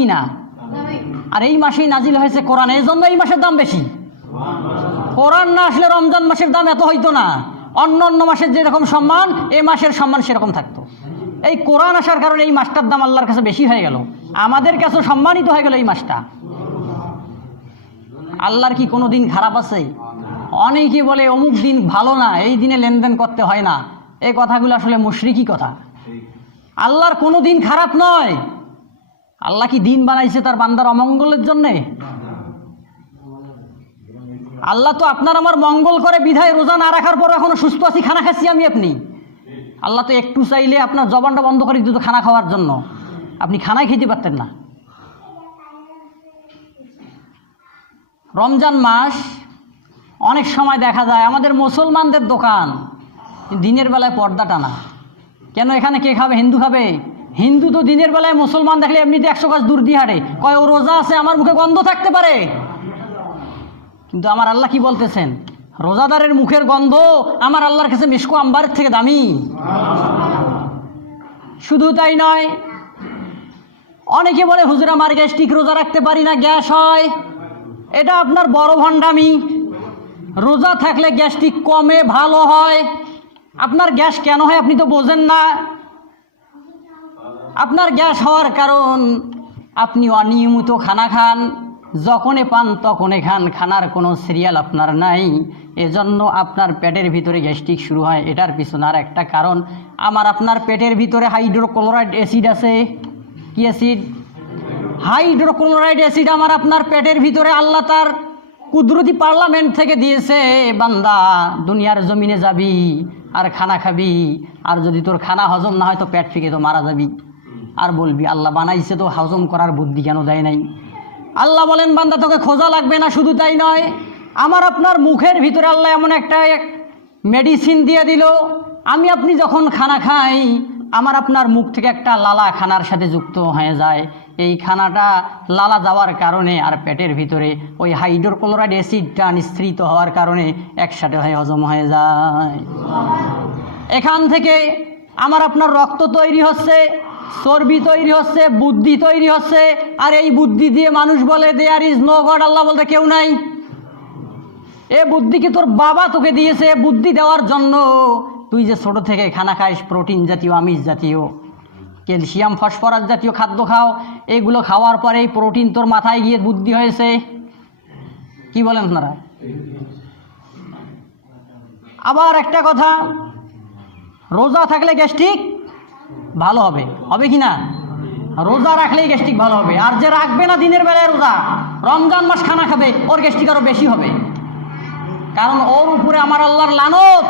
কিনা? আর এই মাসেই নাজিল হয়েছে কোরআন, এই জন্য এই মাসের দাম বেশি। কোরআন না আসলে রমজান মাসের দাম এত হইতো না। অন্য অন্য মাসের যেরকম সম্মান, এই মাসের সম্মান সেরকম থাকতো। এই কোরআন আসার কারণে এই মাসটার দাম আল্লাহর কাছে বেশি হয়ে গেল, আমাদের কাছে সম্মানিত হয়ে গেল এই মাসটা। আল্লাহর কি কোনো দিন খারাপ আছে? অনেকে বলে অমুক দিন ভালো না, এই দিনে লেনদেন করতে হয় না। এই কথাগুলো আসলে মুশরিকি কথা। আল্লাহর কোনো দিন খারাপ নয়। আল্লাহ কি দিন বানাইছে তার বান্দার অমঙ্গলের জন্যে? আল্লাহ তো আপনার আমার মঙ্গল করে বিধায় রোজা না রাখার পর এখনো সুস্থ আছি, খানা খাচ্ছি আমি আপনি। আল্লাহ তো একটু চাইলে আপনার জবানটা বন্ধ করে দিত খানা খাওয়ার জন্য, আপনি খানাই খেতে পারতেন না। রমজান মাস অনেক সময় দেখা যায় আমাদের মুসলমানদের দোকান দিনের বেলায় পর্দা টানা। কেন? এখানে কে খাবে? হিন্দু খাবে। হিন্দু তো দিনের বেলায় মুসলমান দেখলে এমনিতে 100 গাছ দূর দিয়ে হাঁটে, কয় ও রোজা আছে, আমার মুখে গন্ধ থাকতে পারে। কিন্তু আমার আল্লাহ কি বলতেছেন? রোজাদারের মুখের গন্ধ আমার আল্লাহর কাছে মিশকো আম্বারের থেকে দামি। শুধু তাই নয়, অনেকে বলে হুজুর আমার গ্যাস্ট্রিক, রোজা রাখতে পারি না, গ্যাস হয়। এটা আপনার বড় ভণ্ডামি। রোজা থাকলে গ্যাস্ট্রিক কমে, ভালো হয়। আপনার গ্যাস কেন হয় আপনি তো বোঝেন না। আপনার গ্যাস হওয়ার কারণ আপনি অনিয়মিত খানা খান, যখনে পান তখনে খান, খানার কোনো সিরিয়াল আপনার নাই, এজন্য আপনার পেটের ভিতরে গ্যাস্ট্রিক শুরু হয়। এটার পিছনে আর একটা কারণ, আমার আপনার পেটের ভিতরে হাইড্রোক্লোরাইড অ্যাসিড আছে। কি অ্যাসিড? হাইড্রোক্লোরাইড অ্যাসিড আমার আপনার পেটের ভিতরে আল্লাহ তার কুদরতি পার্লামেন্ট থেকে দিয়েছে। বান্দা দুনিয়ার জমিনে যাবি আর খানা খাবি, আর যদি তোর খানা হজম না হয় তো পেট ফিকে তো মারা যাবি। আর বলবি আল্লাহ বানাইছে তো হজম করার বুদ্ধি কেন দেয় নাই? আল্লাহ বলেন বান্দা তোকে খোঁজা লাগবে না। শুধু তাই নয়, আমার আপনার মুখের ভিতরে আল্লাহ এমন একটা মেডিসিন দিয়ে দিল, আমি আপনি যখন খানা খাই আমার আপনার মুখ থেকে একটা লালা খানার সাথে যুক্ত হয়ে যায়। এই খানাটা লালা যাওয়ার কারণে আর পেটের ভিতরে ওই হাইড্রোক্লোরাইড অ্যাসিডটা নিঃসৃত হওয়ার কারণে একসাথে হয়ে হজম হয়ে যায়। এখান থেকে আমার আপনার রক্ত তৈরি হচ্ছে, চর্বি তৈরি হচ্ছে, বুদ্ধি তৈরি হচ্ছে। আর এই বুদ্ধি দিয়ে মানুষ বলে দেয়ার ইজ নো গড, আল্লাহ বলতে কেউ নাই। এ বুদ্ধি কি তোর বাবা তোকে দিয়েছে? বুদ্ধি দেওয়ার জন্য তুই যে ছোট থেকে খানা খাইস, প্রোটিন জাতীয়, আমিষ জাতীয়, ক্যালসিয়াম, ফসফরাস জাতীয় খাদ্য খাও, এগুলো খাওয়ার পরে এই প্রোটিন তোর মাথায় গিয়ে বুদ্ধি হয়েছে। কি বলেন আপনারা? আবার একটা কথা, রোজা থাকলে গ্যাস্ট্রিক ভালো হবে, হবে কি না? রোজা রাখলেই গ্যাস্ট্রিক ভালো হবে। আর যে রাখবে না দিনের বেলায় রোজা, রমজান মাস খানা খাবে, ওর গ্যাস্ট্রিক আরও বেশি হবে। কারণ ওর উপরে আমার আল্লাহর লানত।